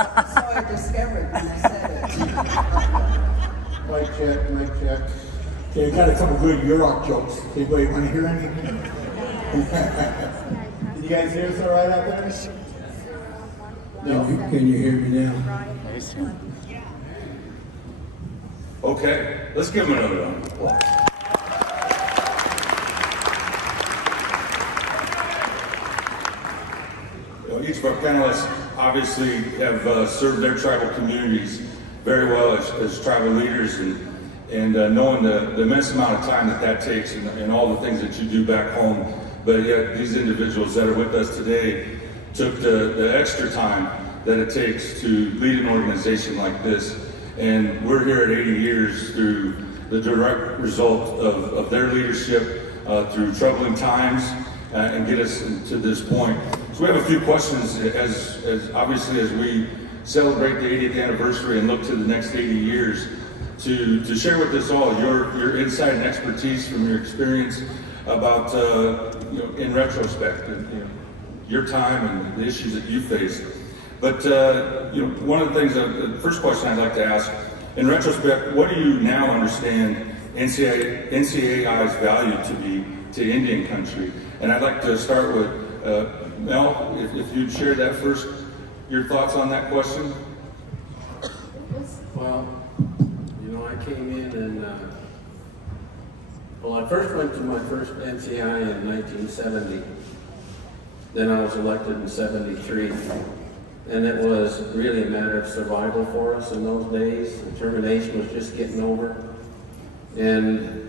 I discovered when I said it. Mic check, mic check. Okay, I got a couple good Yurok jokes. Anybody want to hear anything? Did you guys hear us all right out there? No? Can you hear me now? Okay, let's give them another round of applause. Each of our panelists obviously have served their tribal communities very well as tribal leaders, and knowing the immense amount of time that takes and all the things that you do back home. But yet these individuals that are with us today took the extra time that it takes to lead an organization like this. And we're here at 80 years through the direct result of their leadership through troubling times and get us to this point. So we have a few questions as obviously as we celebrate the 80th anniversary and look to the next 80 years to share with us all your insight and expertise from your experience about in retrospect, your time and the issues that you faced. But one of the things, the first question I'd like to ask, in retrospect, what do you now understand NCAI's value to be to Indian country? And I'd like to start with Mel, if you'd share that first, your thoughts on that question. Well, I came in and, I first went to my first NCAI in 1970. Then I was elected in 73. And it was really a matter of survival for us in those days. The termination was just getting over. And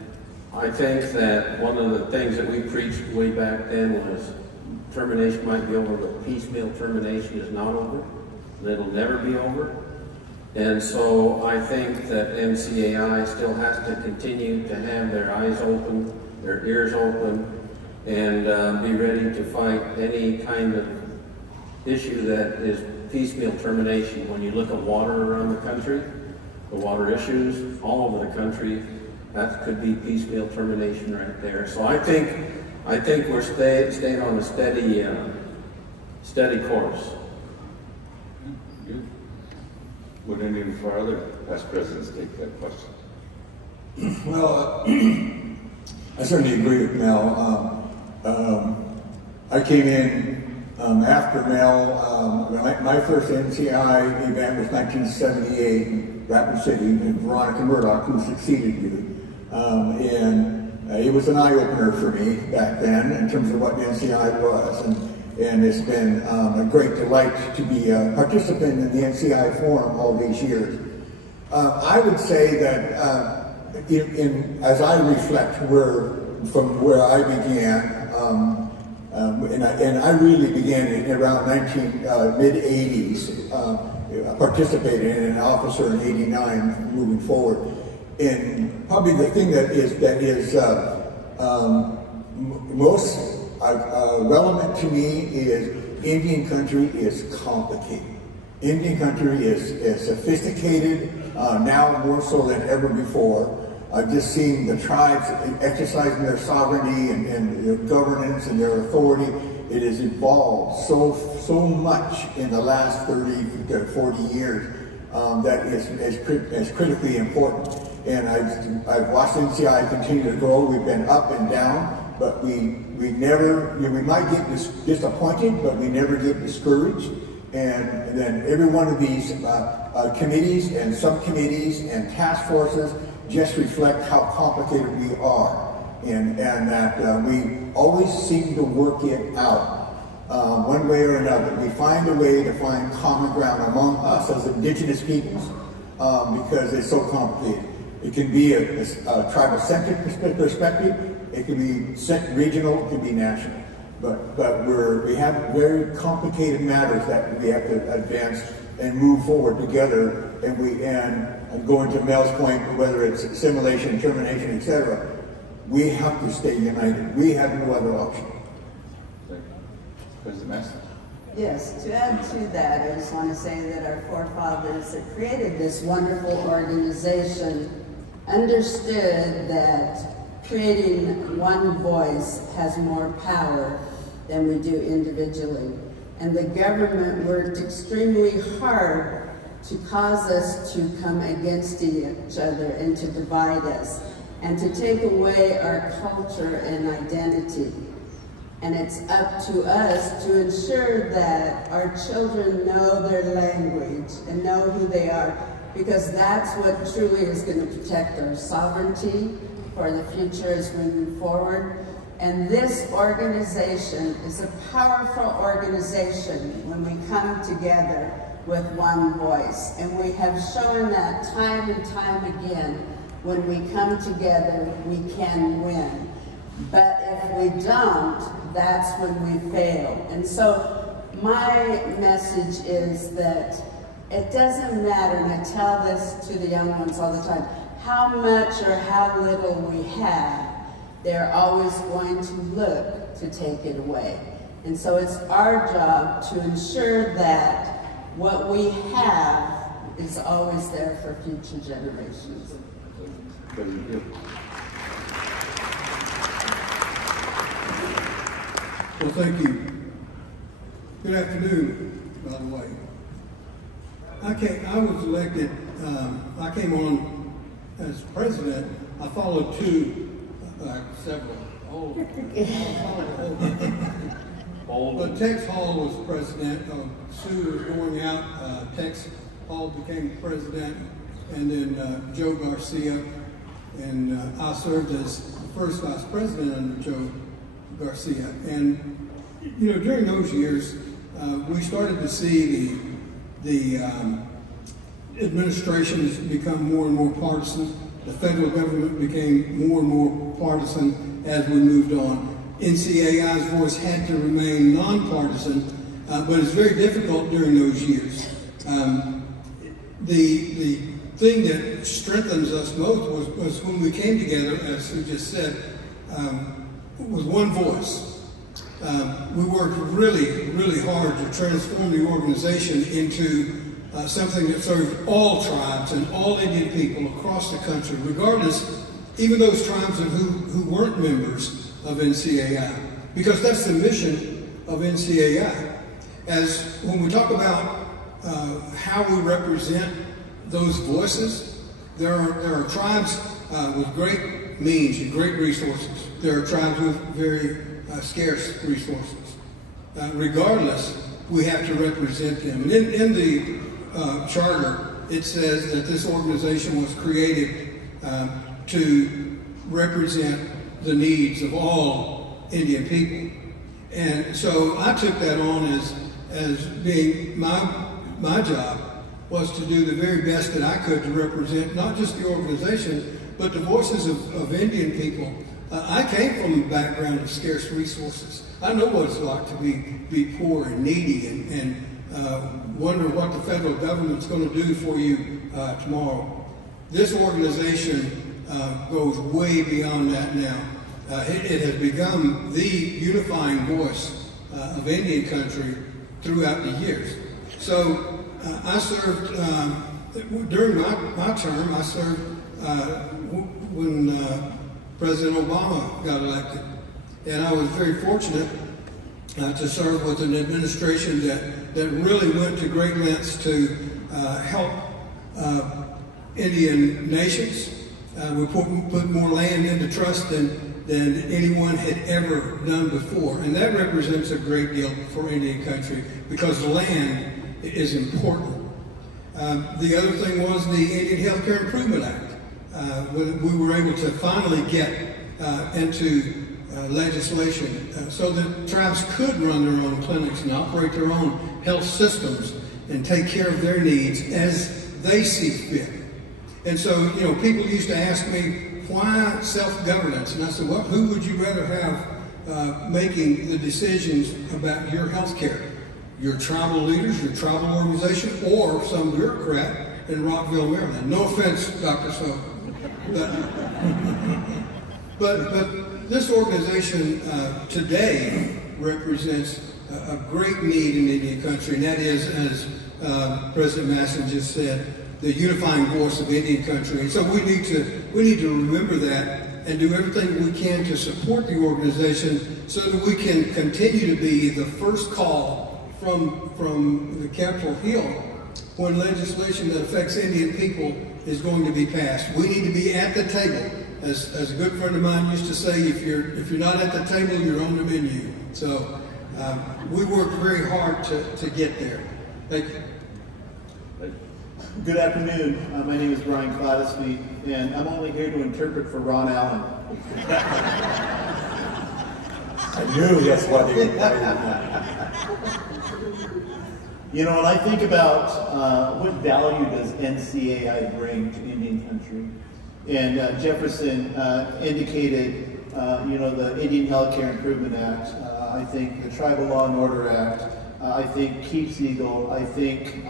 I think that one of the things that we preached way back then was termination might be over, but piecemeal termination is not over. And it'll never be over. And so I think that NCAI still has to continue to have their eyes open, their ears open, and be ready to fight any kind of issue that is piecemeal termination. When you look at water around the country, the water issues all over the country, that could be piecemeal termination right there. So I think we're staying on a steady course. Good. Would any of our other past presidents take that question? Well, I certainly agree with Mel. I came in after Mel. My first NCAI event was 1978 in Rapid City, and Veronica Murdoch, who succeeded you. It was an eye-opener for me back then in terms of what NCAI was. And it's been a great delight to be a participant in the NCAI Forum all these years. I would say that as I reflect from where I began, and I really began in around mid-80s, participating in an officer in '89 moving forward. And probably the thing that is most relevant to me is Indian country is complicated. Indian country is sophisticated, now more so than ever before. Just seeing the tribes exercising their sovereignty and their governance and their authority, it has evolved so much in the last 30 to 40 years that is critically important. And I've watched NCAI continue to grow. We've been up and down, but we never, we might get disappointed, but we never get discouraged. And then every one of these committees and subcommittees and task forces just reflect how complicated we are, and that we always seem to work it out one way or another. We find a way to find common ground among us as indigenous peoples because it's so complicated. It can be a tribal-centric perspective, it can be regional, it can be national. But we have very complicated matters that we have to advance and move forward together, and going to Mel's point, whether it's assimilation, termination, etc., we have to stay united. We have no other option. President Master? Yes, to add to that, I just want to say that our forefathers that created this wonderful organization understood that creating one voice has more power than we do individually. and the government worked extremely hard to cause us to come against each other and to divide us and to take away our culture and identity. And it's up to us to ensure that our children know their language and know who they are, because that's what truly is going to protect our sovereignty for the future as we move forward. And this organization is a powerful organization when we come together with one voice. And we have shown that time and time again, when we come together, we can win. But if we don't, that's when we fail. And so my message is that it doesn't matter, and I tell this to the young ones all the time, how much or how little we have, they're always going to look to take it away. And so it's our job to ensure that what we have is always there for future generations. Well, thank you. Good afternoon, by the way. I was elected, I came on as president. I followed several. But Tex Hall was president. Sue was going out. Tex Hall became president, and then Joe Garcia. And I served as the first vice president under Joe Garcia. And, you know, during those years, we started to see the administrations become more and more partisan. The federal government became more and more partisan as we moved on. NCAI's voice had to remain nonpartisan, but it's very difficult during those years. The thing that strengthens us most was when we came together, as Sue just said, with one voice. We worked really, really hard to transform the organization into something that served all tribes and all Indian people across the country, regardless, even those tribes who weren't members of NCAI, because that's the mission of NCAI. As when we talk about how we represent those voices, there are tribes with great means and great resources. There are tribes with very scarce resources. Regardless, we have to represent them. And in the charter, it says that this organization was created to represent the needs of all Indian people. And so I took that on as being my job was to do the very best that I could to represent not just the organization, but the voices of Indian people. I came from a background of scarce resources. I know what it's like to be poor and needy and wonder what the federal government's going to do for you tomorrow. This organization goes way beyond that now. It has become the unifying voice of Indian country throughout the years. So I served, during my term, I served when President Obama got elected. And I was very fortunate to serve with an administration that really went to great lengths to help Indian nations. We put more land into trust than anyone had ever done before. And that represents a great deal for Indian country because land is important. The other thing was the Indian Healthcare Improvement Act. When we were able to finally get into legislation so that tribes could run their own clinics and operate their own health systems and take care of their needs as they see fit. And so, you know, people used to ask me, why self-governance? And I said, well, who would you rather have making the decisions about your health care? Your tribal leaders, your tribal organization, or some bureaucrat in Rockville, Maryland? No offense, Dr. So. But this organization today represents a great need in Indian country, and that is, as President Masson just said, the unifying voice of Indian country. And so we need to remember that and do everything we can to support the organization so that we can continue to be the first call from the Capitol Hill when legislation that affects Indian people is going to be passed. We need to be at the table. As a good friend of mine used to say, if you're not at the table, you're on the menu. So we worked very hard to get there. Thank you. Good afternoon. My name is Brian Clattisby, and I'm only here to interpret for Ron Allen. I knew that's why they were You know, when I think about what value does NCAI bring to Indian country, and Jefferson indicated, you know, the Indian Healthcare Improvement Act, I think the Tribal Law and Order Act, I think Keeps Eagle, I think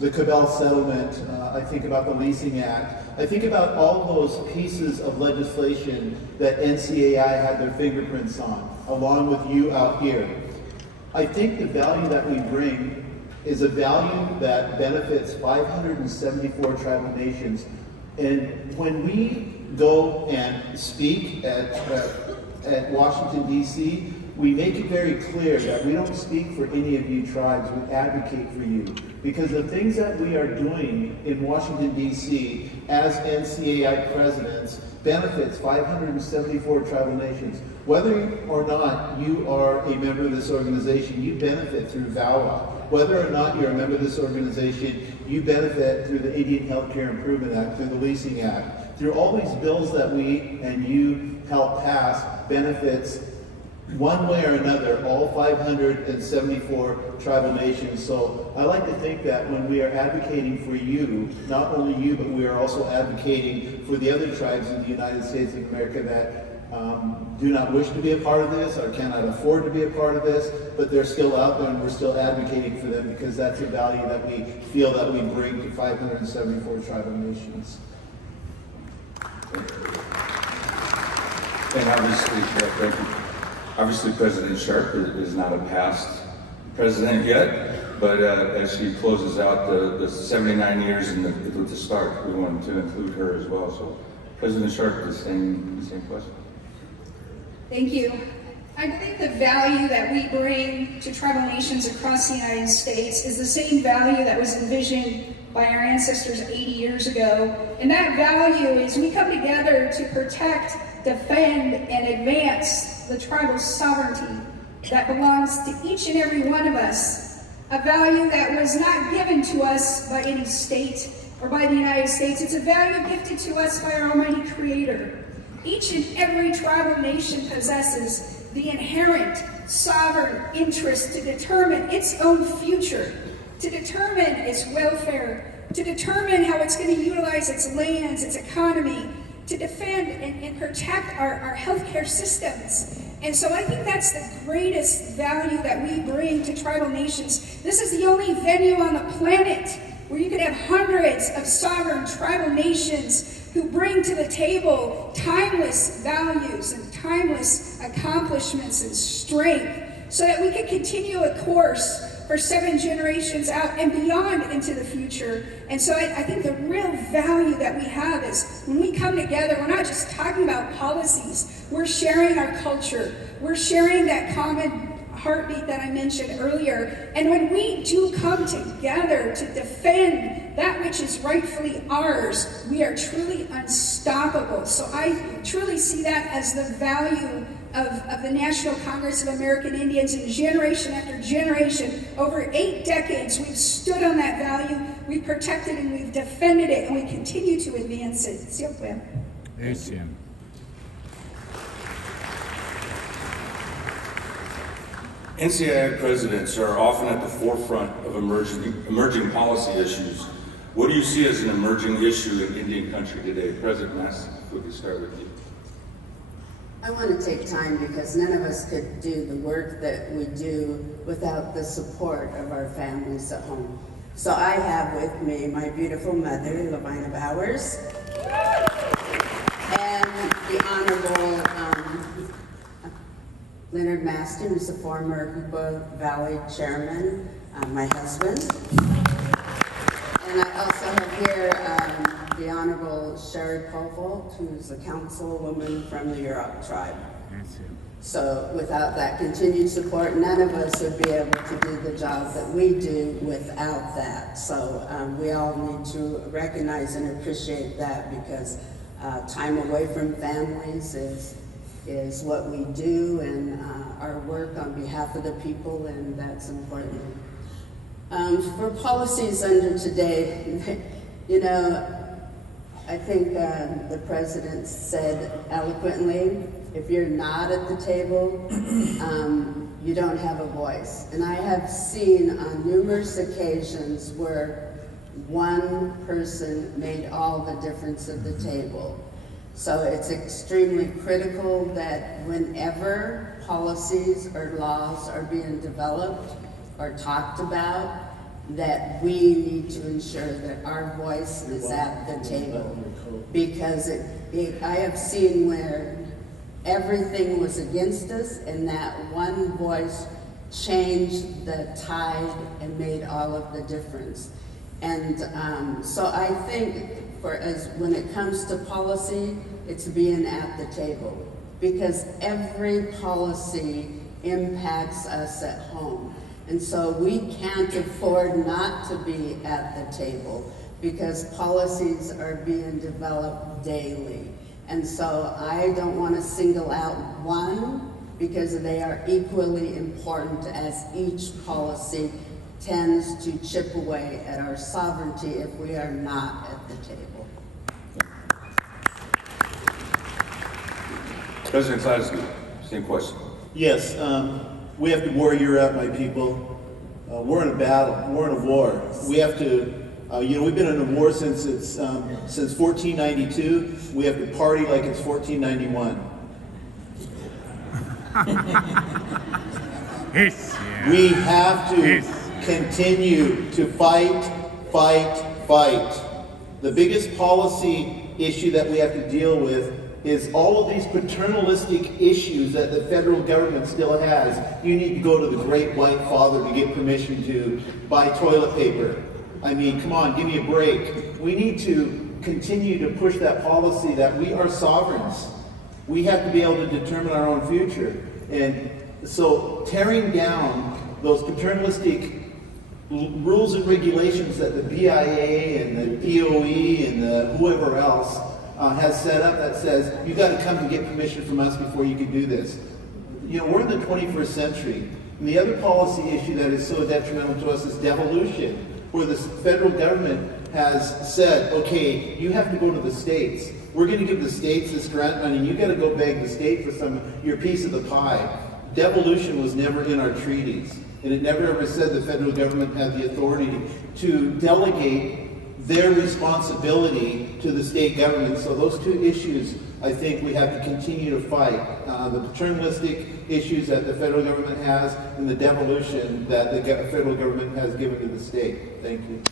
the Cabell Settlement, I think about the Leasing Act, I think about all those pieces of legislation that NCAI had their fingerprints on, along with you out here. I think the value that we bring is a value that benefits 574 tribal nations. And when we go and speak at Washington, D.C., we make it very clear that we don't speak for any of you tribes, we advocate for you. Because the things that we are doing in Washington, D.C. as NCAI presidents benefits 574 tribal nations. Whether or not you are a member of this organization, you benefit through VAWA. Whether or not you're a member of this organization, you benefit through the Indian Healthcare Improvement Act, through the Leasing Act, through all these bills that we and you help pass benefits one way or another, all 574 tribal nations. So I like to think that when we are advocating for you, not only you, but we are also advocating for the other tribes in the United States of America that do not wish to be a part of this or cannot afford to be a part of this, but they're still out there and we're still advocating for them because that's a value that we feel that we bring to 574 tribal nations. And obviously, thank you. Obviously, President Sharp is not a past president yet, but as she closes out the 79 years with the start, we wanted to include her as well. So, President Sharp, the same question. Thank you. I believe the value that we bring to tribal nations across the United States is the same value that was envisioned by our ancestors 80 years ago. And that value is we come together to protect, defend, and advance the tribal sovereignty that belongs to each and every one of us. A value that was not given to us by any state or by the United States. It's a value gifted to us by our Almighty Creator. Each and every tribal nation possesses the inherent sovereign interest to determine its own future, to determine its welfare, to determine how it's going to utilize its lands, its economy, to defend and protect our healthcare systems. And so I think that's the greatest value that we bring to tribal nations. This is the only venue on the planet where you could have hundreds of sovereign tribal nations who bring to the table timeless values and timeless accomplishments and strength so that we can continue a course for 7 generations out and beyond into the future. And so I think the real value that we have is when we come together, we're not just talking about policies, we're sharing our culture, we're sharing that common heartbeat that I mentioned earlier. And when we do come together to defend that which is rightfully ours, we are truly unstoppable. So I truly see that as the value of the National Congress of American Indians, and generation after generation, over 8 decades, we've stood on that value, we've protected and we've defended it, and we continue to advance it. NCAI presidents are often at the forefront of emerging policy issues. What do you see as an emerging issue in Indian country today? President Mass, if we could start with you. I want to take time because none of us could do the work that we do without the support of our families at home. So I have with me my beautiful mother, Lavina Bowers, and the Honorable Leonard Maston, who's the former Hoopa Valley chairman, my husband. And I also have here the the Honorable Sherry Koval, who's a councilwoman from the Yurok tribe. So without that continued support, none of us would be able to do the job that we do without that. So we all need to recognize and appreciate that, because time away from families is what we do, and our work on behalf of the people, and that's important. For policies under today, you know, I think the President said eloquently, if you're not at the table, you don't have a voice. And I have seen on numerous occasions where one person made all the difference at the table. So it's extremely critical that whenever policies or laws are being developed or talked about, that we need to ensure that our voice is at the table. Because I have seen where everything was against us, and that one voice changed the tide and made all of the difference. And so I think when it comes to policy, it's being at the table, because every policy impacts us at home. And so we can't afford not to be at the table, because policies are being developed daily. And so I don't want to single out one, because they are equally important, as each policy tends to chip away at our sovereignty if we are not at the table. President Klasky, same question. Yes, we have to warrior up, my people. We're in a battle. We're in a war. We have to. You know, we've been in a war since 1492. We have to party like it's 1491. We have to continue to fight, fight, fight. The biggest policy issue that we have to deal with is all of these paternalistic issues that the federal government still has. You need to go to the Great White Father to get permission to buy toilet paper. I mean, come on, give me a break. We need to continue to push that policy that we are sovereigns. We have to be able to determine our own future. And so tearing down those paternalistic rules and regulations that the BIA and the DOE and the whoever else has set up that says, you got to come and get permission from us before you can do this. You know, we're in the 21st century. And the other policy issue that is so detrimental to us is devolution, where the federal government has said, okay, you have to go to the states. We're going to give the states this grant money, and you got to go beg the state for your piece of the pie. Devolution was never in our treaties, and it never ever said the federal government had the authority to delegate their responsibility to the state government. So those two issues, I think we have to continue to fight. The paternalistic issues that the federal government has, and the devolution that the federal government has given to the state. Thank you.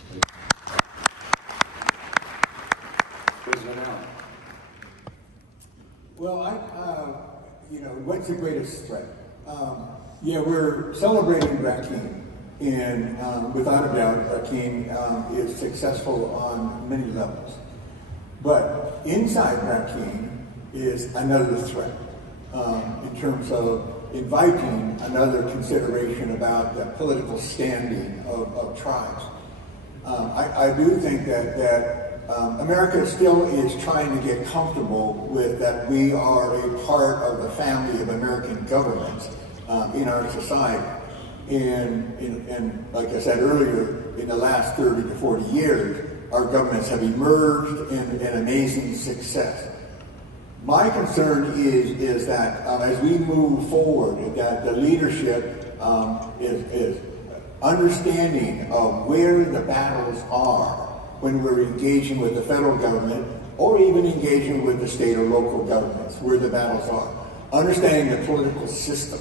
President Allen. Well, you know, what's the greatest threat? Yeah, we're celebrating Rakhine, and without a doubt, Rakhine is successful on many levels. But inside Rakhine is another threat in terms of inviting another consideration about the political standing of tribes. I do think that America still is trying to get comfortable with that we are a part of the family of American governments in our society. And like I said earlier, in the last 30 to 40 years, our governments have emerged in an amazing success. My concern is that as we move forward, that the leadership is understanding of where the battles are when we're engaging with the federal government, or even engaging with the state or local governments, where the battles are. Understanding the political system.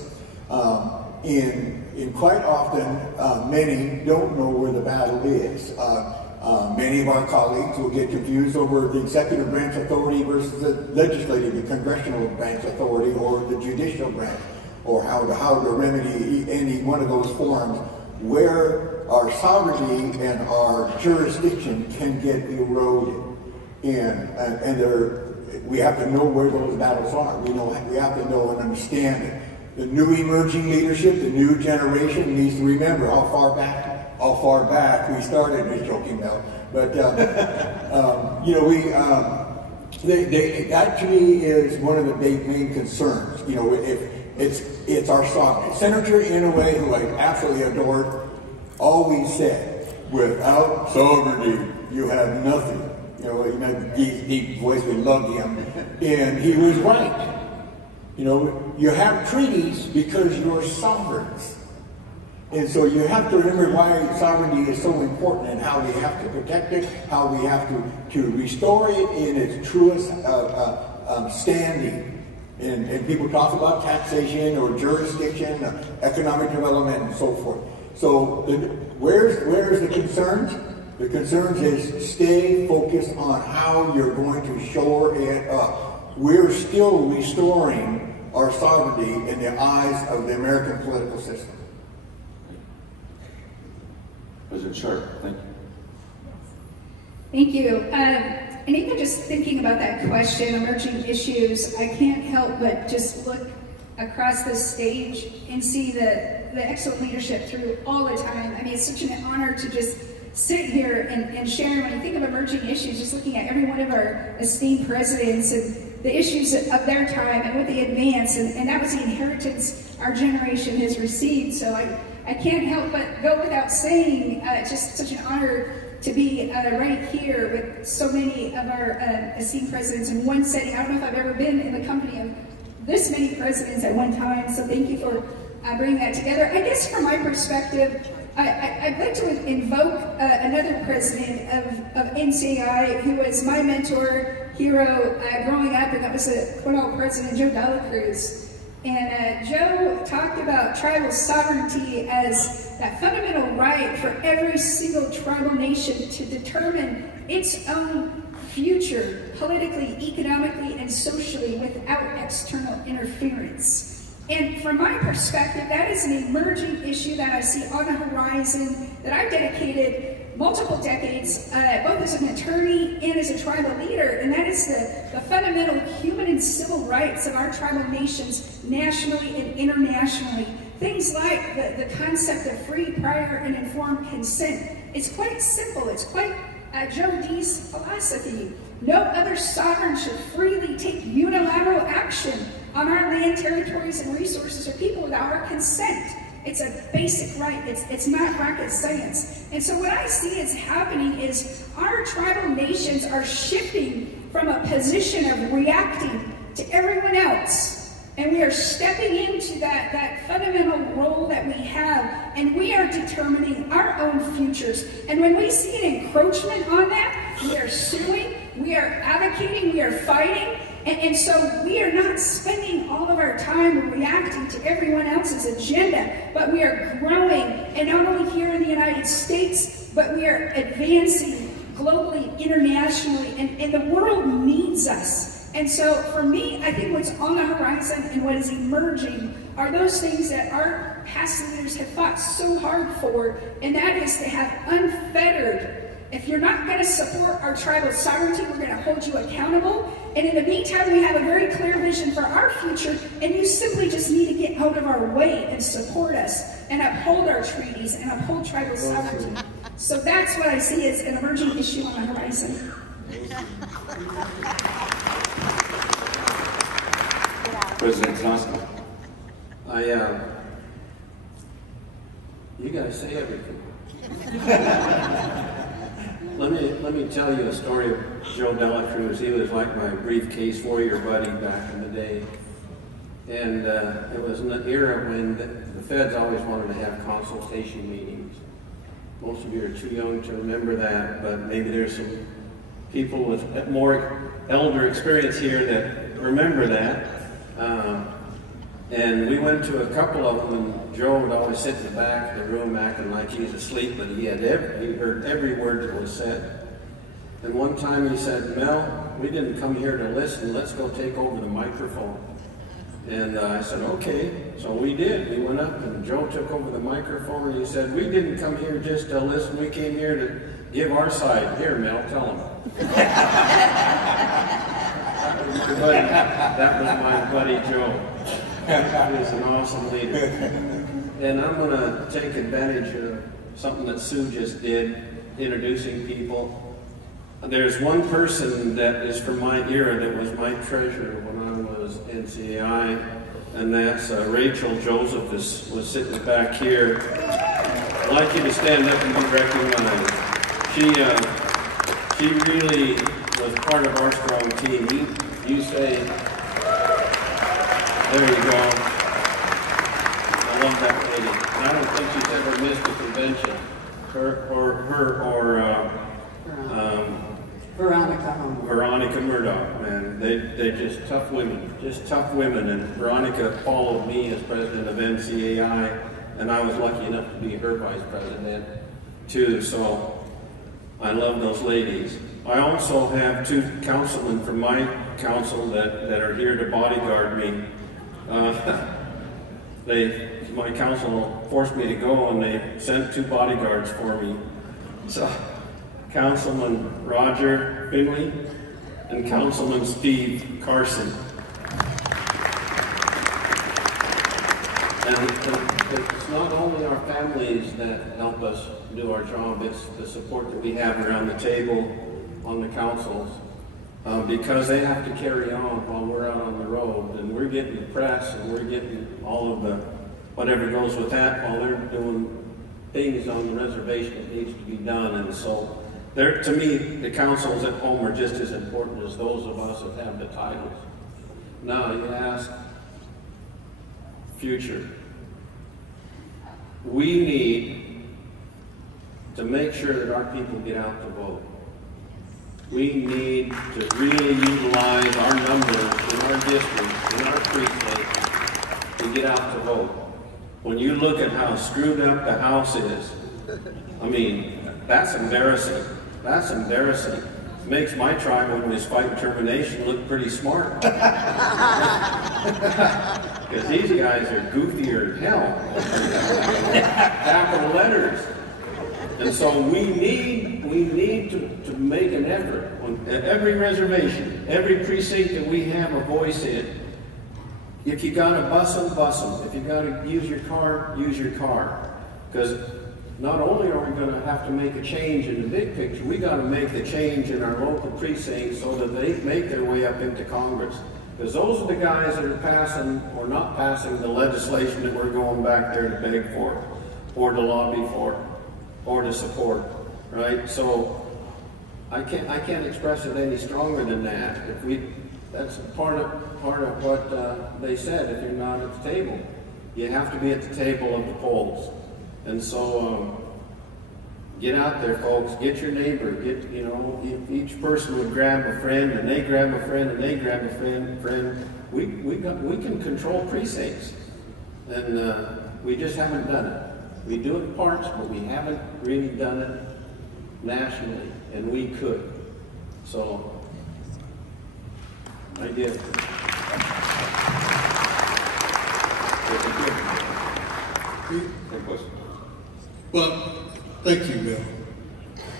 And quite often, many don't know where the battle is. Many of our colleagues will get confused over the executive branch authority versus the legislative, the congressional branch authority, or the judicial branch, or how to remedy any one of those forms where our sovereignty and our jurisdiction can get eroded. and we have to know where those battles are. We have to know and understand it. The new emerging leadership, the new generation needs to remember how far back we started. Just joking, Mel. But that to me is one of the main concerns. If it's our sovereignty. Senator Inouye, who I absolutely adored, always said, "Without sovereignty, you have nothing." Deep voice, we loved him, and he was right. You have treaties because you're sovereigns. And so you have to remember why sovereignty is so important and how we have to protect it, how we have to restore it in its truest standing. And people talk about taxation or jurisdiction, economic development, and so forth. So where's the concerns? The concerns is stay focused on how you're going to shore it up. We're still restoring our sovereignty in the eyes of the American political system. President Sharp, thank you. Thank you. And even just thinking about that question, emerging issues, I can't help but just look across the stage and see the excellent leadership through all the time. I mean, it's such an honor to just sit here and share. When you think of emerging issues, just looking at every one of our esteemed presidents and the issues of their time and what they advanced, and that was the inheritance our generation has received. So I can't help but go without saying, it's just such an honor to be right here with so many of our esteemed presidents in one setting. I don't know if I've ever been in the company of this many presidents at one time, so thank you for bringing that together. I guess from my perspective, I'd like to invoke another president of NCAI who was my mentor, hero growing up, and that was Cornell President Joe Dela Cruz. And Joe talked about tribal sovereignty as that fundamental right for every single tribal nation to determine its own future, politically, economically, and socially without external interference. And from my perspective, that is an emerging issue that I see on the horizon, that I've dedicated multiple decades, both as an attorney and as a tribal leader, and that is the fundamental human and civil rights of our tribal nations, nationally and internationally. Things like the concept of free, prior, and informed consent. It's quite simple. It's quite Joe D's philosophy. No other sovereign should freely take unilateral action on our land, territories, and resources or people without our consent. It's a basic right. It's not rocket science. And so what I see is happening is our tribal nations are shifting from a position of reacting to everyone else. And we are stepping into that fundamental role that we have, and we are determining our own futures. And when we see an encroachment on that, we are suing, we are advocating, we are fighting. And so we are not spending all of our time reacting to everyone else's agenda, but we are growing, and not only here in the United States, but we are advancing globally, internationally, and the world needs us. And so for me, I think what's on the horizon and what is emerging are those things that our past leaders have fought so hard for, and that is to have unfettered. If you're not going to support our tribal sovereignty, we're going to hold you accountable. And in the meantime, we have a very clear vision for our future, and you simply just need to get out of our way and support us and uphold our treaties and uphold tribal sovereignty. So that's what I see as an emerging issue on the horizon. President Johnson. You guys say everything. Let me tell you a story of Joe Dela Cruz. He was like my briefcase warrior buddy back in the day. And it was an era when the feds always wanted to have consultation meetings. Most of you are too young to remember that, but maybe there's some people with more elder experience here that remember that. And we went to a couple of them, and Joe would always sit in the back of the room acting like he was asleep, but he heard every word that was said. And one time he said, "Mel, we didn't come here to listen, let's go take over the microphone." And I said, "Okay." So we did. We went up and Joe took over the microphone, and he said, "We didn't come here just to listen, we came here to give our side. Here, Mel, tell them." That was my buddy Joe. He was an awesome leader. And I'm going to take advantage of something that Sue just did, introducing people. There's one person that is from my era that was my treasurer when I was NCAI, and that's Rachel Joseph was sitting back here. I'd like you to stand up and be recognized. She really was part of our strong team. You say, there you go. I love that lady. And I don't think she's ever missed a convention. Veronica Murdoch, man. They're just tough women. And Veronica followed me as president of NCAI, and I was lucky enough to be her vice president too. So I love those ladies. I also have two councilmen from my council that are here to bodyguard me. My council forced me to go, and they sent two bodyguards for me. So, Councilman Roger Finley and Councilman Steve Carson. And it's not only our families that help us do our job, it's the support that we have around the table on the councils, because they have to carry on while we're out on the road, and we're getting the press, and we're getting all of the whatever goes with that while they're doing things on the reservation that needs to be done. And so to me, the councils at home are just as important as those of us that have the titles. Now you ask, future. We need to make sure that our people get out to vote. We need to really utilize our numbers in our districts, in our precincts, to get out to vote. When you look at how screwed up the House is, I mean, that's embarrassing. That's embarrassing. It makes my tribe, when we was fighting termination, look pretty smart. Because these guys are goofier than hell. Capital letters. And so we need to make an effort on every reservation, every precinct that we have a voice in. If you got to bus them, bus them. If you got to use your car, use your car. Because not only are we going to have to make a change in the big picture, we got to make the change in our local precincts so that they make their way up into Congress. Because those are the guys that are passing or not passing the legislation that we're going back there to beg for, or to lobby for, or to support, right? So I can't express it any stronger than that. That's part of what they said. If you're not at the table, you have to be at the table of the polls. And so get out there, folks. Get your neighbor. If each person would grab a friend, and they grab a friend, and they grab a friend. We can control precincts, and we just haven't done it. We do it in parts, but we haven't really done it nationally, and we could. So I did. Well, thank you, Bill.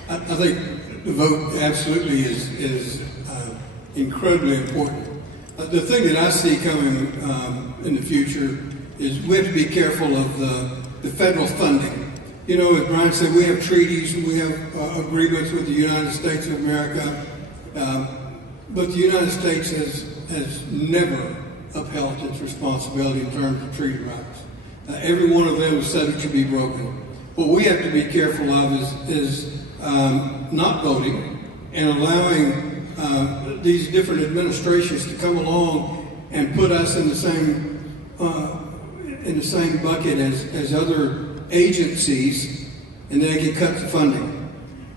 I think the vote absolutely is incredibly important. The thing that I see coming in the future is we have to be careful of the federal funding. You know, as Brian said, we have treaties, we have agreements with the United States of America, but the United States has never upheld its responsibility in terms of treaty rights. Every one of them is subject to be broken. What we have to be careful of is not voting and allowing these different administrations to come along and put us in the same bucket as other agencies, and they can cut the funding.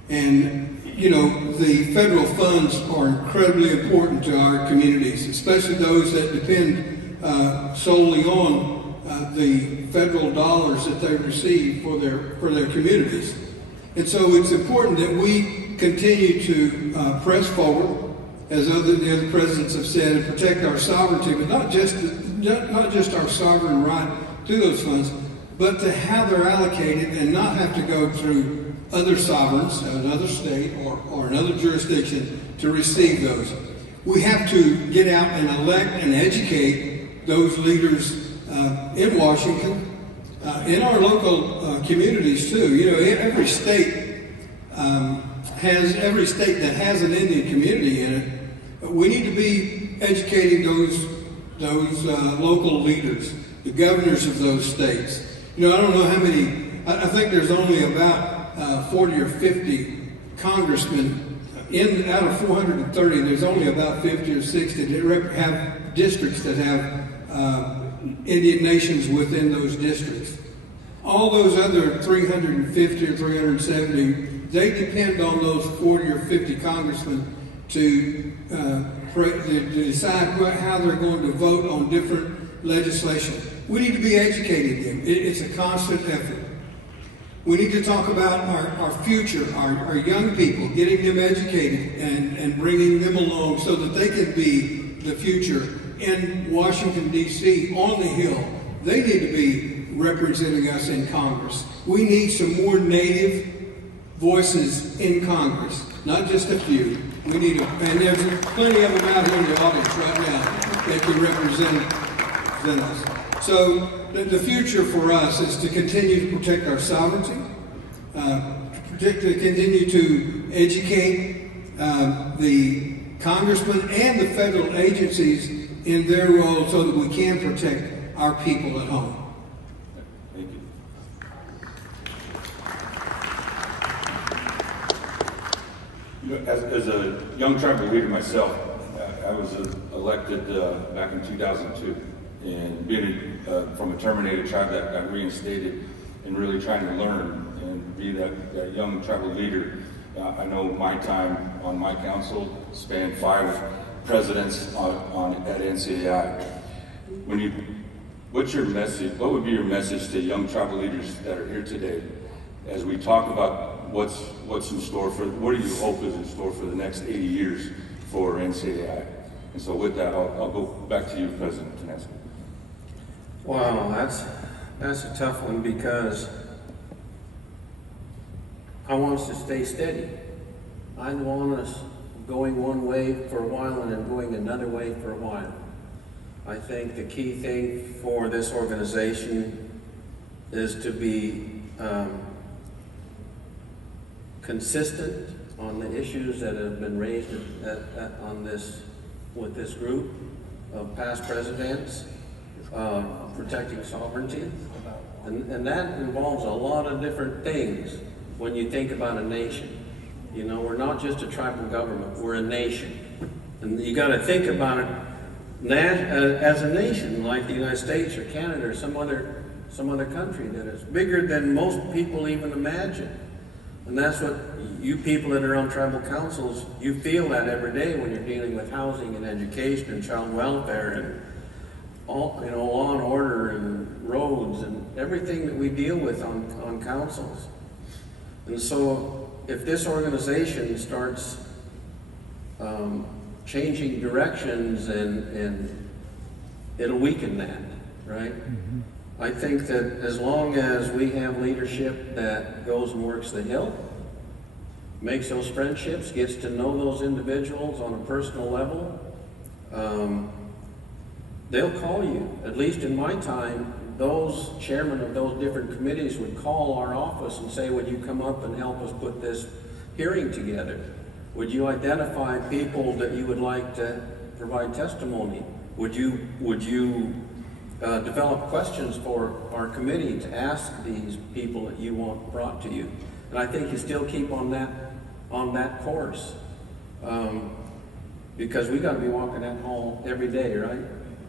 And you know, the federal funds are incredibly important to our communities, especially those that depend solely on the federal dollars that they receive for their communities. And so it's important that we continue to press forward, as the other presidents have said, and protect our sovereignty, but not just our sovereign right to those funds, but to how they're allocated and not have to go through other sovereigns, another state or another jurisdiction to receive those. We have to get out and elect and educate those leaders in Washington, in our local communities too. You know, every state that has an Indian community in it. We need to be educating those local leaders, the governors of those states. You know, I don't know how many. I think there's only about 40 or 50 congressmen out of 430. There's only about 50 or 60 that have districts that have Indian nations within those districts. All those other 350 or 370, they depend on those 40 or 50 congressmen to decide how they're going to vote on different legislation. We need to be educating them. It's a constant effort. We need to talk about our future, our young people, getting them educated and bringing them along so that they can be the future in Washington, D.C., on the Hill. They need to be representing us in Congress. We need some more Native voices in Congress, not just a few. We need and there's plenty of them out here in the audience right now that can represent us. So the future for us is to continue to protect our sovereignty, to continue to educate the congressmen and the federal agencies in their role so that we can protect our people at home. Thank you. You know, as a young tribal leader myself, I was elected back in 2002, and being from a terminated tribe that got reinstated and really trying to learn and be that young tribal leader. I know my time on my council spanned 5 presidents at NCAI. What's your message? What would be your message to young tribal leaders that are here today as we talk about what's in store for, what do you hope is in store for the next 80 years for NCAI? And so with that, I'll go back to you, President Tenasco. Wow, that's a tough one, because I want us to stay steady. I want us going one way for a while and then going another way for a while. I think the key thing for this organization is to be consistent on the issues that have been raised with this group of past presidents, protecting sovereignty, and that involves a lot of different things when you think about a nation. You know, we're not just a tribal government, we're a nation. And you got to think about it as a nation, like the United States or Canada or some other country that is bigger than most people even imagine. And that's what you people that are on tribal councils, you feel that every day when you're dealing with housing and education and child welfare and all, you know, law and order and roads and everything that we deal with on councils. And so if this organization starts changing directions, and it'll weaken that, right? Mm-hmm. I think that as long as we have leadership that goes and works the Hill, makes those friendships, gets to know those individuals on a personal level, they'll call you. At least in my time, those chairmen of those different committees would call our office and say, would you come up and help us put this hearing together? Would you identify people that you would like to provide testimony? Would you develop questions for our committee to ask these people that you want brought to you? And I think you still keep on that course, because we got to be walking that hall every day, right?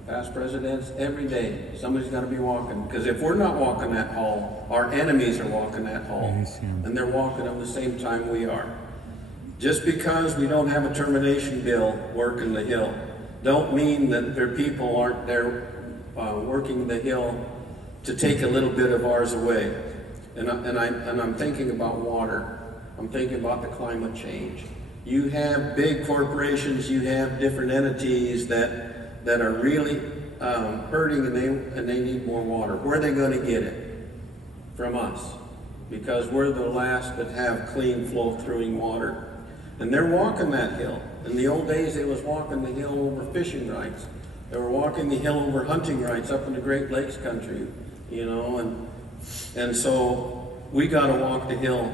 Past presidents, every day, somebody's got to be walking. Because if we're not walking that hall, our enemies are walking that hall, and they're walking them the same time we are. Just because we don't have a termination bill working the Hill, don't mean that their people aren't there working the Hill to take a little bit of ours away. And I'm thinking about water. I'm thinking about the climate change. You have big corporations, you have different entities that are really hurting, and they need more water. Where are they going to get it? From us. because we're the last that have clean flow-throughing water. And they're walking that hill. In the old days, they was walking the hill over fishing rights. They were walking the hill over hunting rights up in the Great Lakes country, you know, and so we got to walk the hill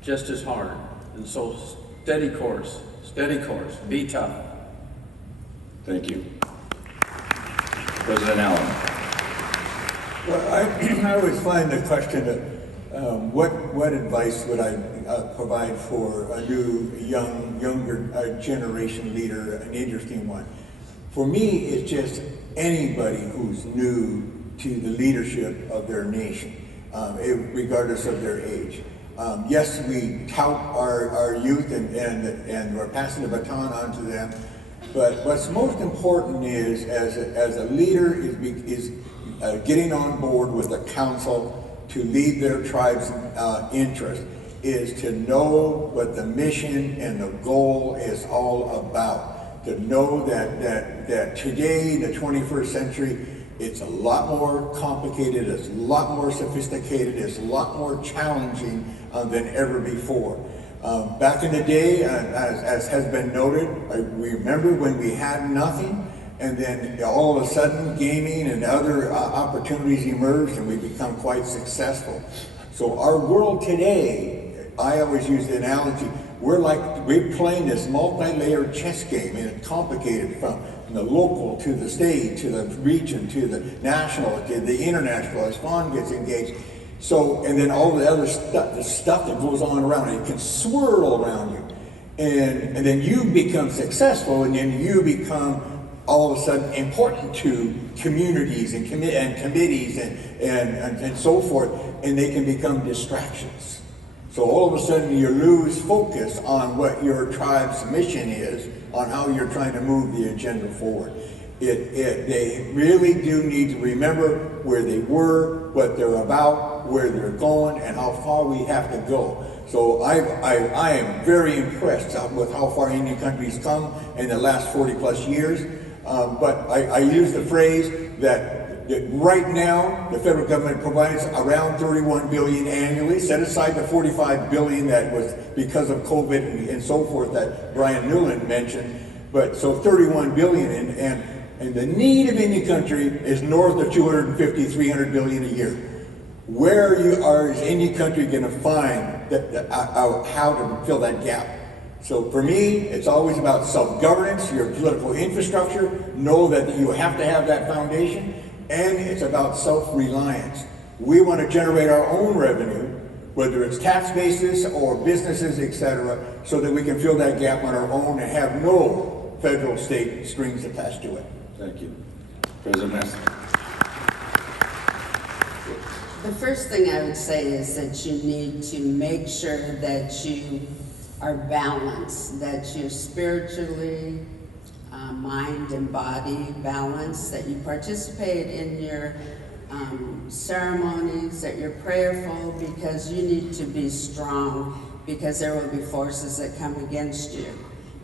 just as hard. And so steady course, be tough. Thank you. President Allen. Well, I always find the question of what advice would I provide for a new, younger generation leader, an interesting one. For me, it's just anybody who's new to the leadership of their nation, regardless of their age. Yes, we tout our youth and we're passing the baton on to them, but what's most important is, as a leader, is getting on board with the council to lead their tribe's interest, is to know what the mission and the goal is all about. To know that today, in the 21st century, it's a lot more complicated, it's a lot more sophisticated, it's a lot more challenging than ever before. Back in the day, as has been noted, we remember when we had nothing, and then all of a sudden gaming and other opportunities emerged and we become quite successful. So our world today, I always use the analogy, we're playing this multi-layered chess game, and it's complicated from the local to the state to the region to the national to the international as fun gets engaged. So, and then all the other stuff, the stuff that goes on around it can swirl around you. And then you become successful, and then you become all of a sudden important to communities and committees and so forth, and they can become distractions. So all of a sudden you lose focus on what your tribe's mission is, on how you're trying to move the agenda forward. They really do need to remember where they were, what they're about, where they're going, and how far we have to go. So I am very impressed with how far Indian country's come in the last 40 plus years. But I use the phrase that right now the federal government provides around $31 billion annually. Set aside the $45 billion that was because of COVID and so forth that Brian Newland mentioned. But so $31 billion, and the need of Indian country is north of $250, $300 billion a year. Where is Indian country going to find how to fill that gap? So for me, it's always about self-governance, your political infrastructure, know that you have to have that foundation, and it's about self-reliance. We want to generate our own revenue, whether it's tax basis or businesses, etc., so that we can fill that gap on our own and have no federal, state strings attached to it. Thank you. President Master. The first thing I would say is that you need to make sure that you are balanced, that you're spiritually, mind and body balanced, that you participate in your ceremonies, that you're prayerful, because you need to be strong, because there will be forces that come against you.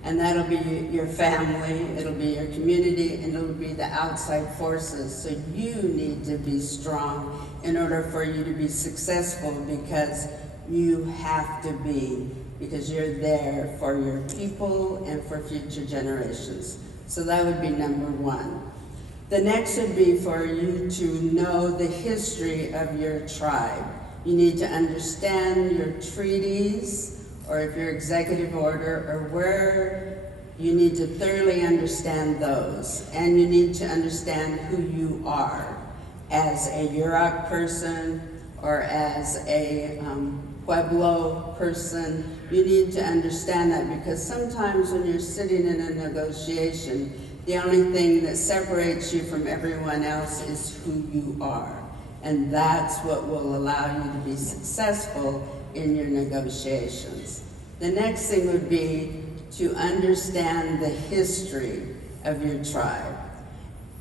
And that'll be your family, it'll be your community, and it'll be the outside forces. So you need to be strong in order for you to be successful, because you have to be, because you're there for your people and for future generations. So that would be number one. The next would be for you to know the history of your tribe. You need to understand your treaties, or if your executive order, or where you need to thoroughly understand those. And you need to understand who you are as a Yurok person or as a Pueblo person. You need to understand that, because sometimes when you're sitting in a negotiation, the only thing that separates you from everyone else is who you are. And that's what will allow you to be successful in your negotiations. The next thing would be to understand the history of your tribe,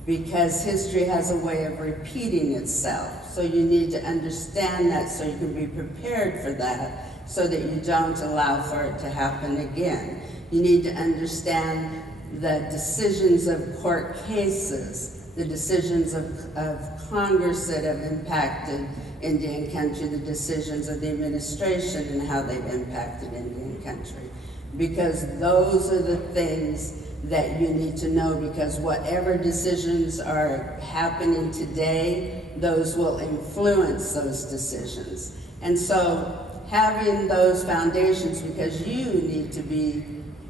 because history has a way of repeating itself. So you need to understand that so you can be prepared for that, so that you don't allow for it to happen again. You need to understand the decisions of court cases the decisions of Congress that have impacted Indian country, the decisions of the administration and how they've impacted Indian country. Because those are the things that you need to know, because whatever decisions are happening today, those will influence those decisions. And so having those foundations, because you need to be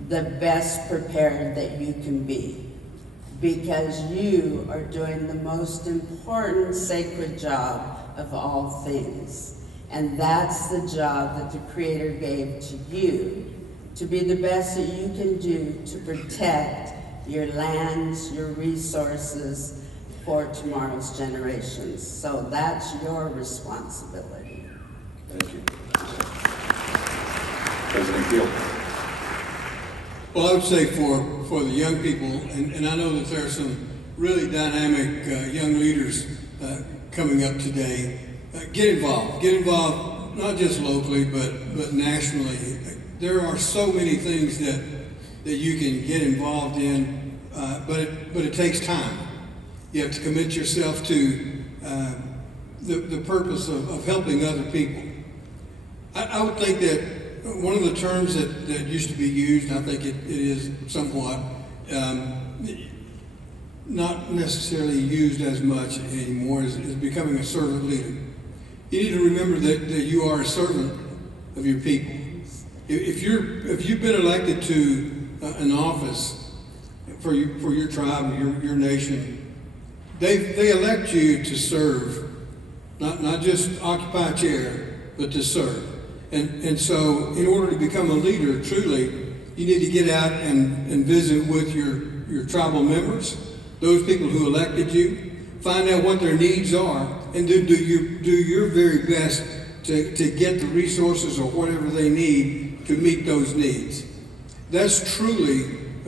the best prepared that you can be, because you are doing the most important sacred job of all things. And that's the job that the Creator gave to you, to be the best that you can do to protect your lands, your resources for tomorrow's generations. So that's your responsibility. Thank you. President Field. Well, I would say for the young people, and I know that there are some really dynamic young leaders coming up today, get involved not just locally, but nationally. There are so many things that you can get involved in, but it takes time. You have to commit yourself to the purpose of helping other people. I would think that one of the terms that used to be used, I think it is somewhat, not necessarily used as much anymore, is becoming a servant leader. You need to remember that you are a servant of your people. If you've been elected to an office for your tribe, your nation, they elect you to serve, not just occupy a chair, but to serve. And so in order to become a leader, truly, you need to get out and visit with your tribal members, those people who elected you, find out what their needs are, and do your very best to get the resources or whatever they need to meet those needs. That's truly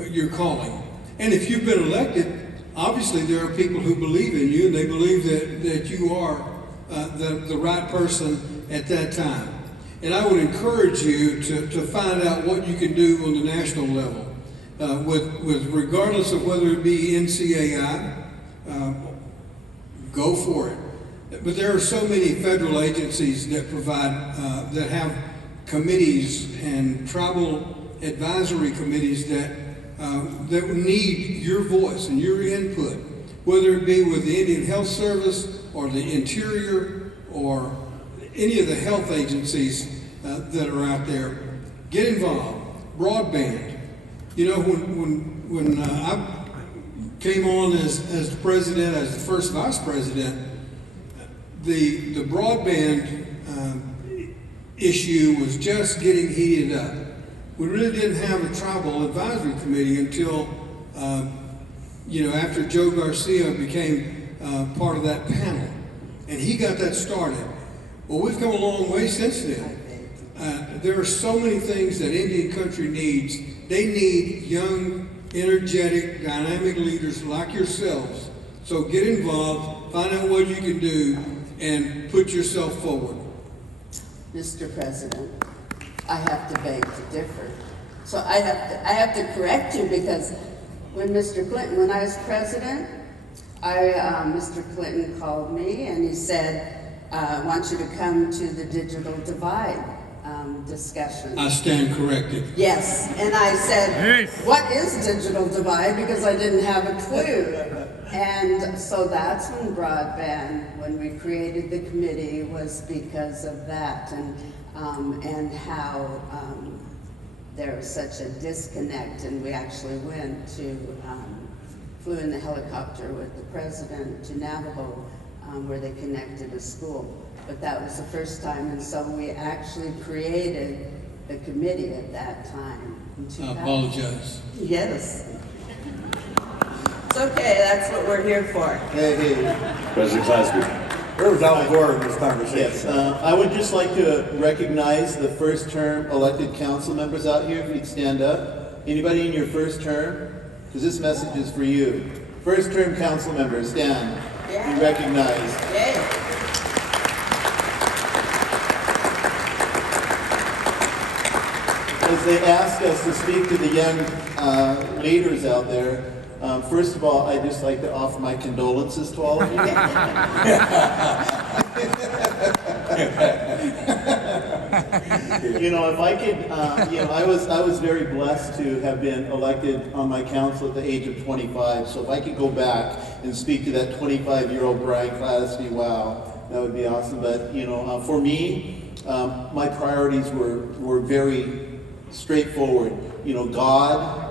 your calling. And if you've been elected, obviously there are people who believe in you, and they believe that you are the right person at that time. And I would encourage you to find out what you can do on the national level, with regardless of whether it be NCAI, go for it. But there are so many federal agencies that provide, that have committees and tribal advisory committees that need your voice and your input, whether it be with the Indian Health Service or the Interior or any of the health agencies that are out there. Get involved. Broadband. You know, when I came on as the president, as the first vice president, the broadband issue was just getting heated up. We really didn't have a tribal advisory committee until, after Joe Garcia became part of that panel. And he got that started. Well, we've come a long way since then. There are so many things that Indian country needs. They need young, energetic, dynamic leaders like yourselves. So get involved, find out what you can do, and put yourself forward. Mr. President, I have to beg to differ. So I have to correct you, because when I was president, Mr. Clinton called me and he said, I want you to come to the digital divide discussion. I stand corrected. Yes, and I said, what is digital divide? Because I didn't have a clue. And so that's when broadband, when we created the committee, was because of that, and how there was such a disconnect. And we actually went to, flew in the helicopter with the president to Navajo, where they connected a school. But that was the first time, and so we actually created the committee at that time. I apologize. Yes. It's okay, that's what we're here for. Hey. President Clasby. There was out of order in this conversation. Yes, I would just like to recognize the first-term elected council members out here, if you'd stand up. Anybody in your first term? Because this message is for you. First-term council members, stand. Yeah. Be recognized. Yeah. As they ask us to speak to the young leaders out there, First of all, I'd just like to offer my condolences to all of you. You know, if I could, you know, I was very blessed to have been elected on my council at the age of 25. So if I could go back and speak to that 25-year-old Brian Clattesley, wow, that would be awesome. But you know, for me, my priorities were very straightforward. You know, God,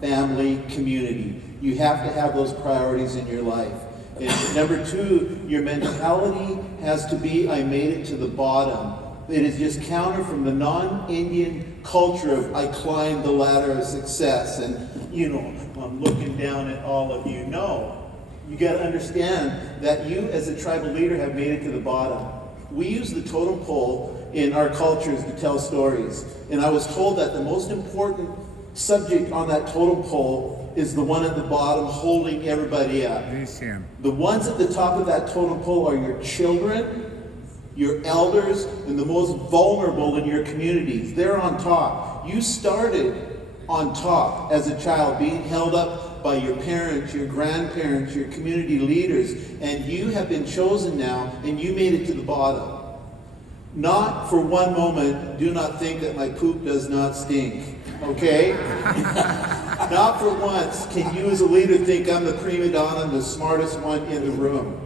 family, community. You have to have those priorities in your life. And number two, your mentality has to be, I made it to the bottom. It is just counter from the non-Indian culture of I climbed the ladder of success and, you know, I'm looking down at all of you. No, you got to understand that you as a tribal leader have made it to the bottom. We use the totem pole in our cultures to tell stories. And I was told that the most important subject on that totem pole is the one at the bottom holding everybody up. The ones at the top of that totem pole are your children, your elders, and the most vulnerable in your communities. They're on top. You started on top as a child, being held up by your parents, your grandparents, your community leaders, and you have been chosen now, and you made it to the bottom. Not for one moment, do not think that my poop does not stink, okay? Not for once can you as a leader think I'm the prima donna and the smartest one in the room.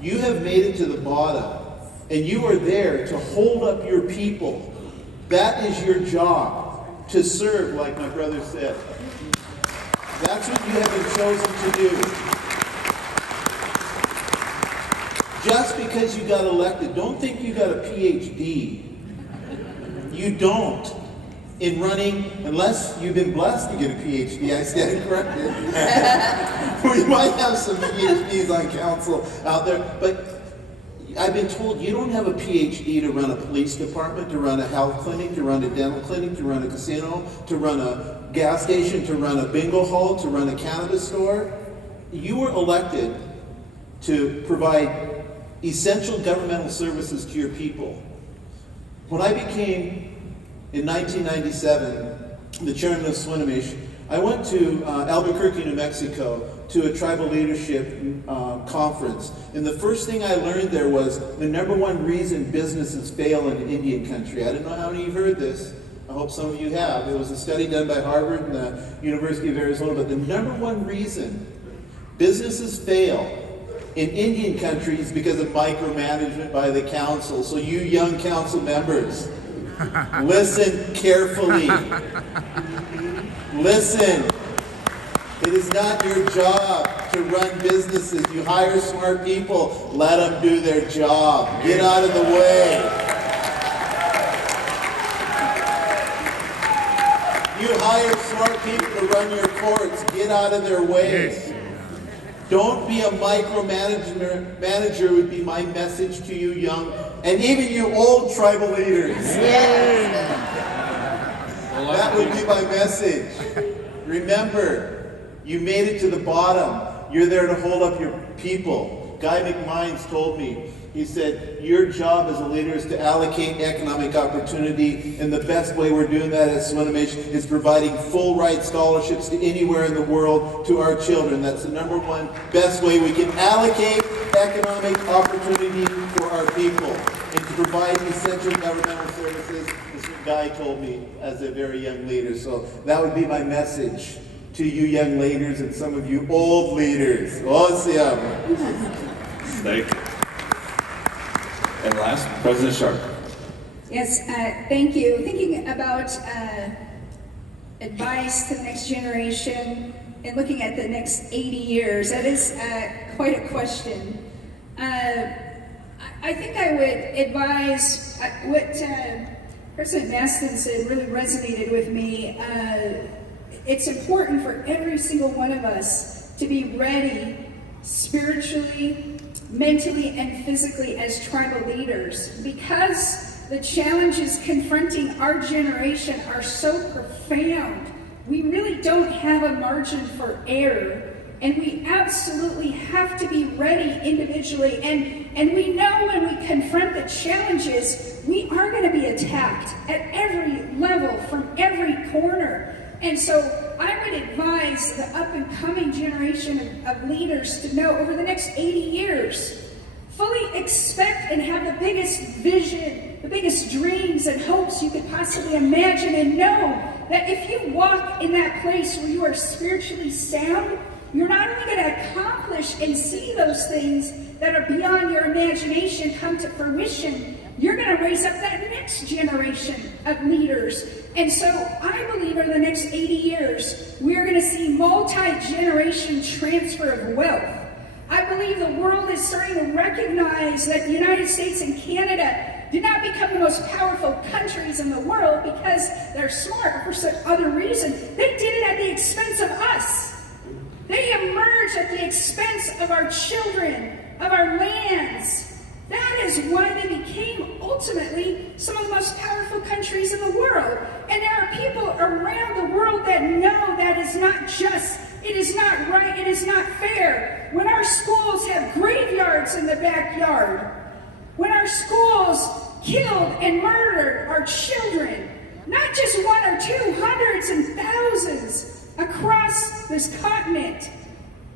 You have made it to the bottom. And you are there to hold up your people. That is your job, to serve, like my brother said. That's what you have been chosen to do. Just because you got elected, don't think you got a PhD. You don't. In running, unless you've been blessed to get a PhD, I stand corrected. We might have some PhDs on council out there, but I've been told you don't have a PhD to run a police department, to run a health clinic, to run a dental clinic, to run a casino, to run a gas station, to run a bingo hall, to run a cannabis store. You were elected to provide essential governmental services to your people. When I became, in 1997, the chairman of Swinomish, I went to Albuquerque, New Mexico, to a tribal leadership conference. And the first thing I learned there was the #1 reason businesses fail in Indian country. I don't know how many of you heard this. I hope some of you have. It was a study done by Harvard and the University of Arizona. But the #1 reason businesses fail in Indian country is because of micromanagement by the council. So you young council members, listen carefully. Listen. It is not your job to run businesses. You hire smart people, let them do their job. Get out of the way. You hire smart people to run your courts, get out of their way. Don't be a micromanager would be my message to you young, and even you old tribal leaders. That would be my message. Remember, you made it to the bottom. You're there to hold up your people. Guy McMines told me, he said, your job as a leader is to allocate economic opportunity, and the best way we're doing that at Swinomish is providing full ride scholarships to anywhere in the world to our children. That's the #1 best way we can allocate economic opportunity for our people and to provide essential governmental services. This guy told me as a very young leader. So that would be my message to you young leaders and some of you old leaders. Awesome. Thank you. And last, President Sharp. Yes, thank you. Thinking about advice to the next generation and looking at the next 80 years, that is quite a question. I think I would advise what President Maston said really resonated with me. It's important for every single one of us to be ready spiritually, mentally, and physically as tribal leaders, because the challenges confronting our generation are so profound. We really don't have a margin for error, and we absolutely have to be ready individually. And we know when we confront the challenges, we are going to be attacked at every level, from every corner. And so I would advise the up-and-coming generation of leaders to know over the next 80 years, fully expect and have the biggest vision, the biggest dreams and hopes you could possibly imagine, and know that if you walk in that place where you are spiritually sound, you're not only going to accomplish and see those things that are beyond your imagination come to fruition, you're going to raise up that next generation of leaders. And so I believe over the next 80 years, we're going to see multi-generation transfer of wealth. I believe the world is starting to recognize that the United States and Canada did not become the most powerful countries in the world because they're smart for some other reason. They did it at the expense of us. They emerged at the expense of our children, of our lands. That is why they became ultimately some of the most powerful countries in the world. And there are people around the world that know that is not just, it is not right, it is not fair. When our schools have graveyards in the backyard, when our schools killed and murdered our children, not just one or two, hundreds and thousands across this continent.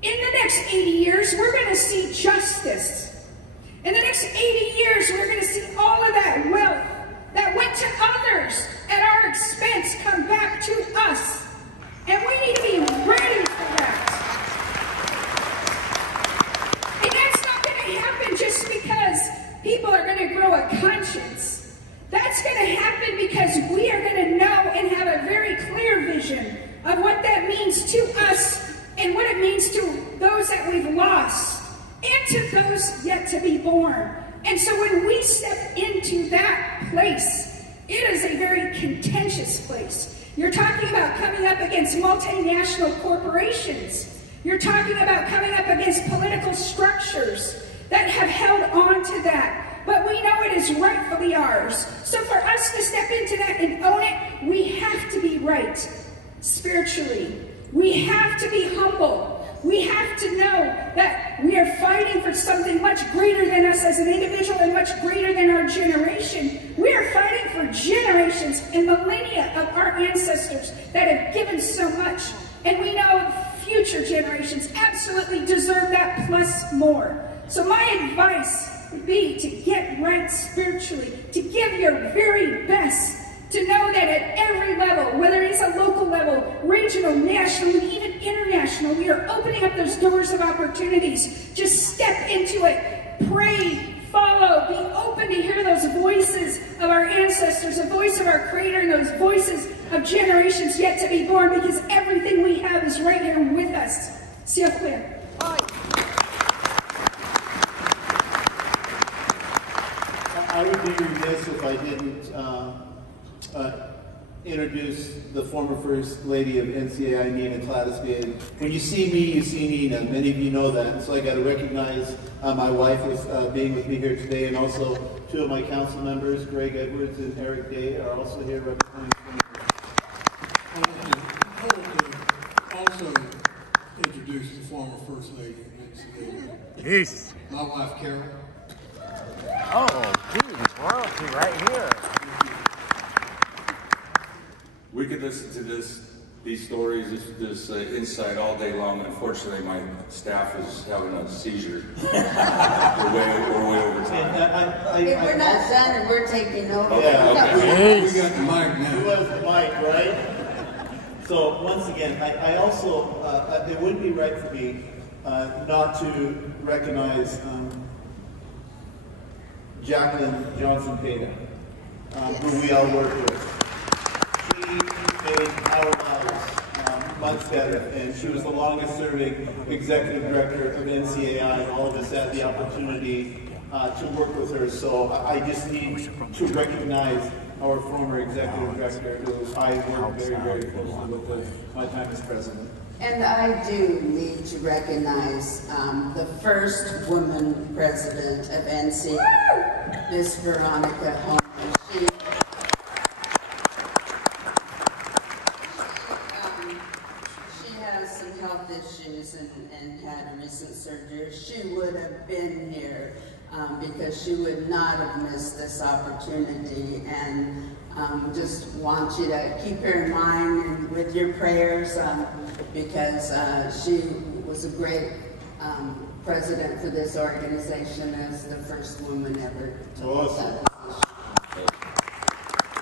In the next 80 years, we're going to see justice. In the next 80 years, we're going to see all of that wealth that went to others at our expense come back to us. And we need to be ready for that. And that's not going to happen just because people are going to grow a conscience. That's going to happen because we are going to know and have a very clear vision of what that means to us and what it means to those that we've lost and to those yet to be born. And so when we step into that place, it is a very contentious place. You're talking about coming up against multinational corporations. You're talking about coming up against political structures that have held on to that. But we know it is rightfully ours. So for us to step into that and own it, we have to be right spiritually. We have to be humble. We have to know that we are fighting for something much greater than us as an individual and much greater than our generation. We are fighting for generations and millennia of our ancestors that have given so much. And we know future generations absolutely deserve that plus more. So my advice would be to get right spiritually, to give your very best, to know that at every level, whether it's a local level, regional, national, and even international, we are opening up those doors of opportunities. Just step into it. Pray, follow, be open to hear those voices of our ancestors, the voice of our Creator, and those voices of generations yet to be born, because everything we have is right here with us. See you clear. I would be remiss if I didn't introduce the former First Lady of NCAI, Nina Clattisby. When you see me, you see Nina. Many of you know that. And so I got to recognize my wife with being with me here today, and also two of my council members, Greg Edwards and Eric Day, are also here representing. Also introduce the former First Lady of NCAI. Yes. My wife, Carol. Oh, geez, royalty right here. We could listen to these stories, this insight all day long. Unfortunately, my staff is having a seizure. We're way over time. If we're not done and we're taking over. Yeah. Okay. We got the mic now. Who has the mic, right? So once again, I also, it wouldn't be right for me not to recognize Jacqueline Johnson-Payton, who we all work with. She made our lives much better, and she was the longest-serving executive director of NCAI, and all of us had the opportunity to work with her. So I just need to recognize our former executive director, who I worked very, very closely with my time as president. And I do need to recognize the first woman president of NCAI, Miss Veronica Holmes. She has some health issues and had recent surgery. She would have been here because she would not have missed this opportunity. And Just want you to keep her in mind and with your prayers because she was a great president for this organization as the first woman ever to hold that position.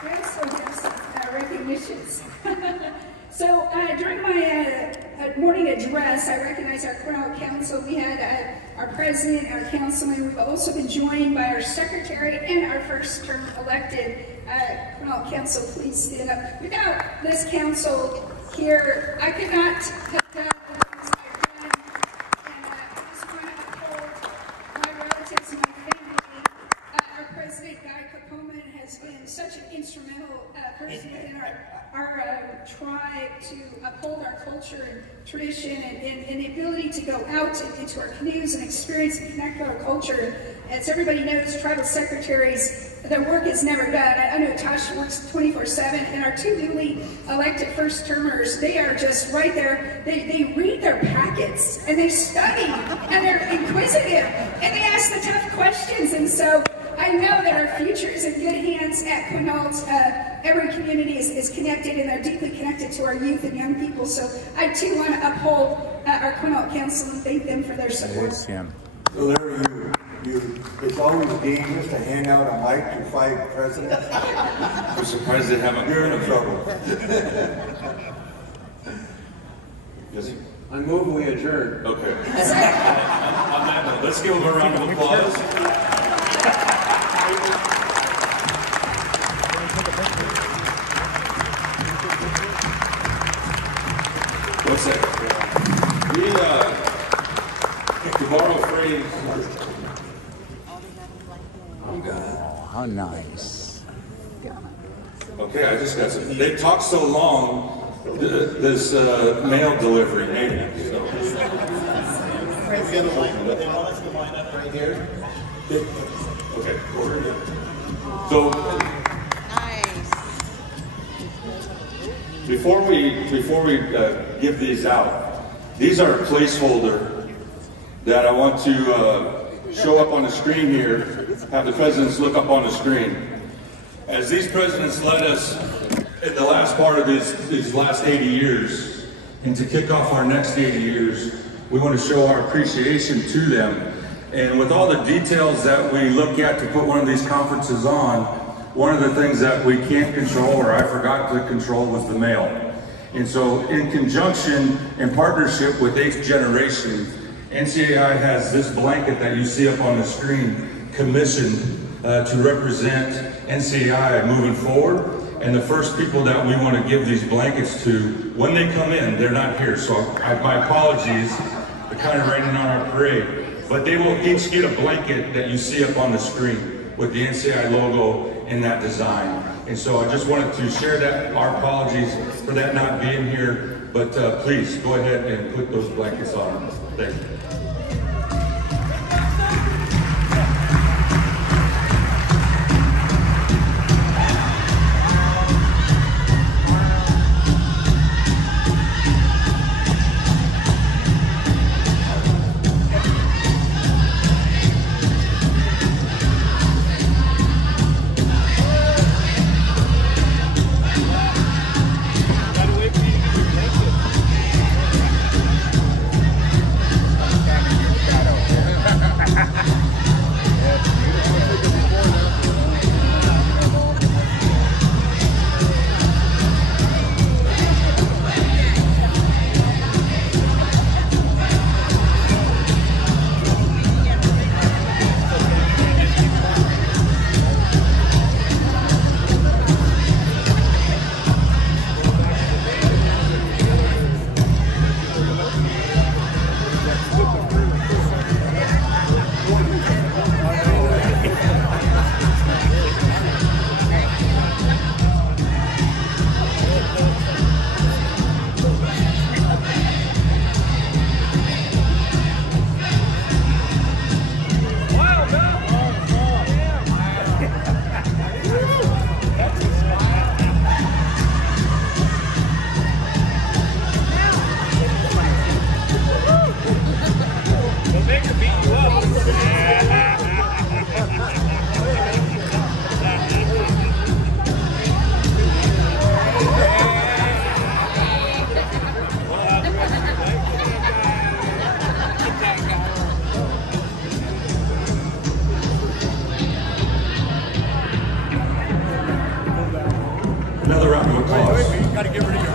Great, so there's recognitions. So during my morning address, I recognized our Cornell Council. We had our president, our councilman. We've also been joined by our secretary and our first term elected Cornell Council. Please stand up. Without this council here, I could not have done the things I've done. And I just want to uphold my relatives and my family. Our president, Guy Capoman, has been such an instrumental person within our tribe to uphold our culture and tradition and the ability to go out into our canoes and experience and connect with our culture. As everybody knows, tribal secretaries, their work is never done. I know Tasha works 24/7, and our two newly elected first-termers, they are just right there. They read their packets, and they study, and they're inquisitive, and they ask the tough questions. And so I know that our future is in good hands at Quinault. Every community is connected, and they're deeply connected to our youth and young people. So I too want to uphold our Quinault Council and thank them for their support. So Larry, it's always dangerous to hand out a mic to 5 presidents. I'm surprised they haven't. You're in trouble. Yes. I move we adjourn. Okay. On that note, let's give them a round of applause. What's that? To borrow a phrase. Oh, how nice. Okay, I just got some. They talked so long, this mail delivery made it. So. They want us to line up right here. Okay. So before we give these out, these are a placeholder that I want to show up on the screen here. Have the presidents look up on the screen. As these presidents led us in the last part of these last 80 years, and to kick off our next 80 years, we want to show our appreciation to them. And with all the details that we look at to put one of these conferences on, one of the things that we can't control, or I forgot to control, was the mail. And so in conjunction and partnership with 8th Generation, NCAI has this blanket that you see up on the screen commissioned to represent NCAI moving forward. And the first people that we want to give these blankets to, when they come in, they're not here. So my apologies, they're kind of raining on our parade. But they will each get a blanket that you see up on the screen with the NCAI logo in that design. And so I just wanted to share that, our apologies for that not being here. But please go ahead and put those blankets on. Thank you. cause.